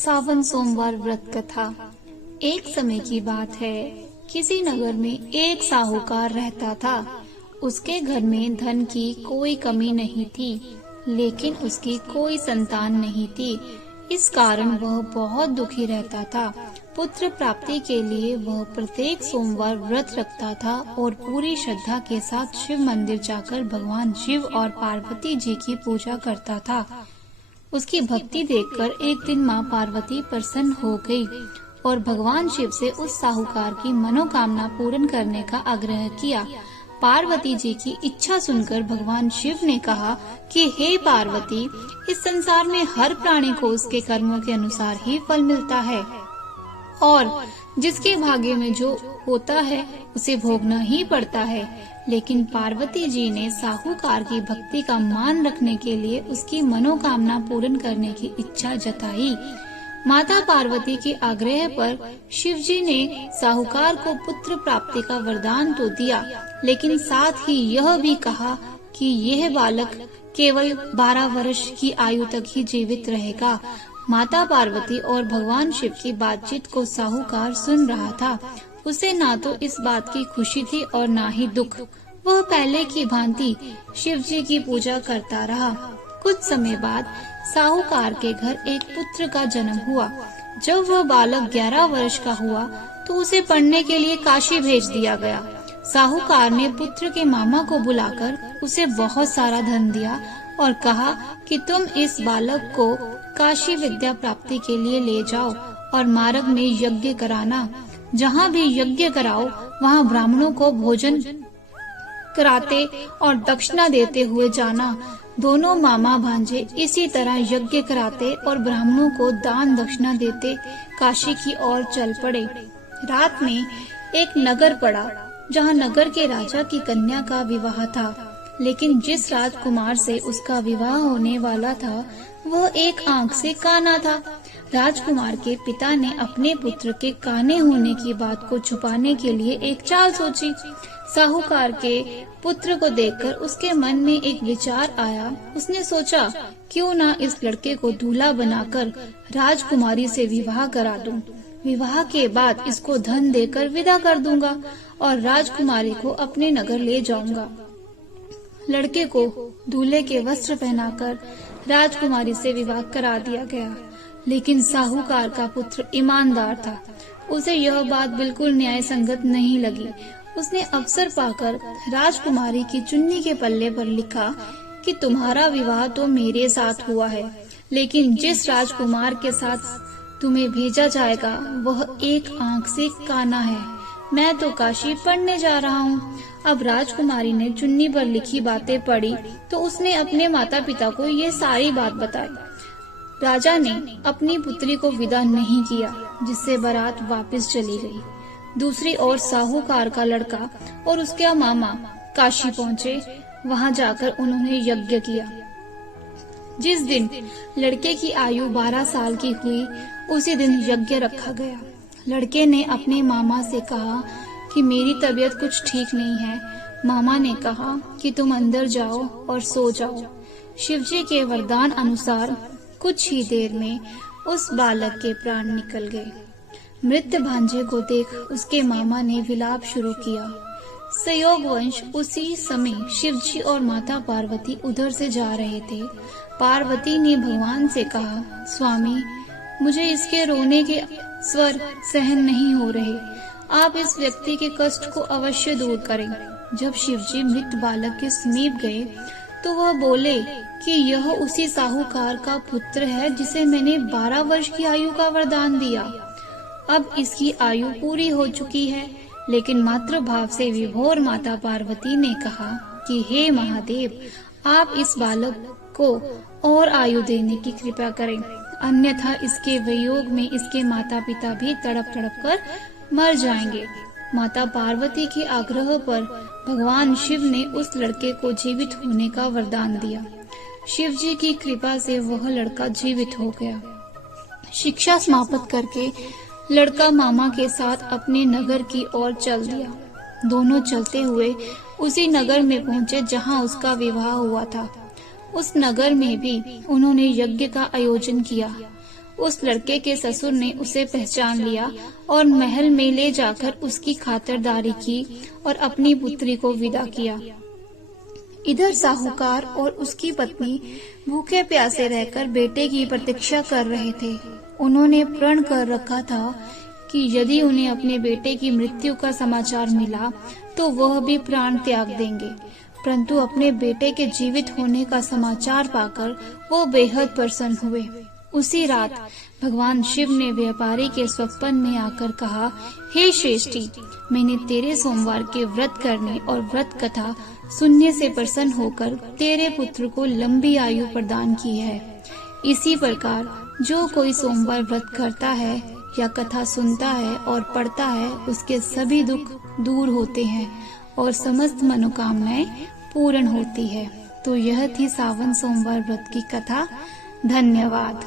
सावन सोमवार व्रत कथा। एक समय की बात है, किसी नगर में एक साहूकार रहता था। उसके घर में धन की कोई कमी नहीं थी, लेकिन उसकी कोई संतान नहीं थी। इस कारण वह बहुत दुखी रहता था। पुत्र प्राप्ति के लिए वह प्रत्येक सोमवार व्रत रखता था और पूरी श्रद्धा के साथ शिव मंदिर जाकर भगवान शिव और पार्वती जी की पूजा करता था। उसकी भक्ति देखकर एक दिन माँ पार्वती प्रसन्न हो गई और भगवान शिव से उस साहूकार की मनोकामना पूर्ण करने का आग्रह किया। पार्वती जी की इच्छा सुनकर भगवान शिव ने कहा कि हे पार्वती, इस संसार में हर प्राणी को उसके कर्मों के अनुसार ही फल मिलता है और जिसके भाग्य में जो होता है उसे भोगना ही पड़ता है। लेकिन पार्वती जी ने साहूकार की भक्ति का मान रखने के लिए उसकी मनोकामना पूर्ण करने की इच्छा जताई। माता पार्वती के आग्रह पर शिव जी ने साहूकार को पुत्र प्राप्ति का वरदान तो दिया, लेकिन साथ ही यह भी कहा कि यह बालक केवल 12 वर्ष की आयु तक ही जीवित रहेगा। माता पार्वती और भगवान शिव की बातचीत को साहूकार सुन रहा था। उसे ना तो इस बात की खुशी थी और ना ही दुख। वह पहले की भांति शिव जी की पूजा करता रहा। कुछ समय बाद साहूकार के घर एक पुत्र का जन्म हुआ। जब वह बालक 11 वर्ष का हुआ तो उसे पढ़ने के लिए काशी भेज दिया गया। साहूकार ने पुत्र के मामा को बुलाकर उसे बहुत सारा धन दिया और कहा कि तुम इस बालक को काशी विद्या प्राप्ति के लिए ले जाओ और मार्ग में यज्ञ कराना। जहाँ भी यज्ञ कराओ वहाँ ब्राह्मणों को भोजन कराते और दक्षिणा देते हुए जाना। दोनों मामा भांजे इसी तरह यज्ञ कराते और ब्राह्मणों को दान दक्षिणा देते काशी की ओर चल पड़े। रात में एक नगर पड़ा जहाँ नगर के राजा की कन्या का विवाह था, लेकिन जिस राजकुमार से उसका विवाह होने वाला था वह एक आंख से काना था। राजकुमार के पिता ने अपने पुत्र के काने होने की बात को छुपाने के लिए एक चाल सोची। साहूकार के पुत्र को देखकर उसके मन में एक विचार आया। उसने सोचा, क्यों ना इस लड़के को दूल्हा बनाकर राजकुमारी से विवाह करा दूं। विवाह के बाद इसको धन देकर विदा कर दूंगा और राजकुमारी को अपने नगर ले जाऊंगा। लड़के को दूल्हे के वस्त्र पहनाकर राजकुमारी से विवाह करा दिया गया। लेकिन साहूकार का पुत्र ईमानदार था। उसे यह बात बिल्कुल न्याय संगत नहीं लगी। उसने अवसर पाकर राजकुमारी की चुन्नी के पल्ले पर लिखा कि तुम्हारा विवाह तो मेरे साथ हुआ है, लेकिन जिस राजकुमार के साथ तुम्हें भेजा जाएगा वह एक आंख से काना है। मैं तो काशी पढ़ने जा रहा हूँ। अब राजकुमारी ने चुन्नी पर लिखी बातें पढ़ी तो उसने अपने माता पिता को ये सारी बात बताई। राजा ने अपनी पुत्री को विदा नहीं किया, जिससे बारात वापस चली गई। दूसरी ओर साहूकार का लड़का और उसके मामा काशी पहुँचे। वहाँ जाकर उन्होंने यज्ञ किया। जिस दिन लड़के की आयु 12 साल की हुई उसी दिन यज्ञ रखा गया। लड़के ने अपने मामा से कहा कि मेरी तबीयत कुछ ठीक नहीं है। मामा ने कहा कि तुम अंदर जाओ और सो जाओ। शिवजी के वरदान अनुसार कुछ ही देर में उस बालक के प्राण निकल गए। मृत भांजे को देख उसके मामा ने विलाप शुरू किया। संयोगवश उसी समय शिवजी और माता पार्वती उधर से जा रहे थे। पार्वती ने भगवान से कहा, स्वामी, मुझे इसके रोने के स्वर सहन नहीं हो रहे। आप इस व्यक्ति के कष्ट को अवश्य दूर करें। जब शिवजी मृत बालक के समीप गए तो वह बोले कि यह उसी साहूकार का पुत्र है जिसे मैंने 12 वर्ष की आयु का वरदान दिया। अब इसकी आयु पूरी हो चुकी है। लेकिन मातृभाव से विभोर माता पार्वती ने कहा कि हे महादेव, आप इस बालक को और आयु देने की कृपा करें, अन्यथा इसके वियोग में इसके माता पिता भी तड़प तड़प कर मर जाएंगे। माता पार्वती के आग्रह पर भगवान शिव ने उस लड़के को जीवित होने का वरदान दिया। शिव जी की कृपा से वह लड़का जीवित हो गया। शिक्षा समाप्त करके लड़का मामा के साथ अपने नगर की ओर चल दिया। दोनों चलते हुए उसी नगर में पहुँचे जहाँ उसका विवाह हुआ था। उस नगर में भी उन्होंने यज्ञ का आयोजन किया। उस लड़के के ससुर ने उसे पहचान लिया और महल में ले जाकर उसकी खातिरदारी की और अपनी पुत्री को विदा किया। इधर साहूकार और उसकी पत्नी भूखे प्यासे रहकर बेटे की प्रतीक्षा कर रहे थे। उन्होंने प्रण कर रखा था कि यदि उन्हें अपने बेटे की मृत्यु का समाचार मिला तो वह भी प्राण त्याग देंगे, परंतु अपने बेटे के जीवित होने का समाचार पाकर वो बेहद प्रसन्न हुए। उसी रात भगवान शिव ने व्यापारी के स्वप्न में आकर कहा, हे श्रेष्ठी, मैंने तेरे सोमवार के व्रत करने और व्रत कथा सुनने से प्रसन्न होकर तेरे पुत्र को लंबी आयु प्रदान की है। इसी प्रकार जो कोई सोमवार व्रत करता है या कथा सुनता है और पढ़ता है, उसके सभी दुख दूर होते हैं और समस्त मनोकामनाएं पूर्ण होती है। तो यह थी सावन सोमवार व्रत की कथा। धन्यवाद।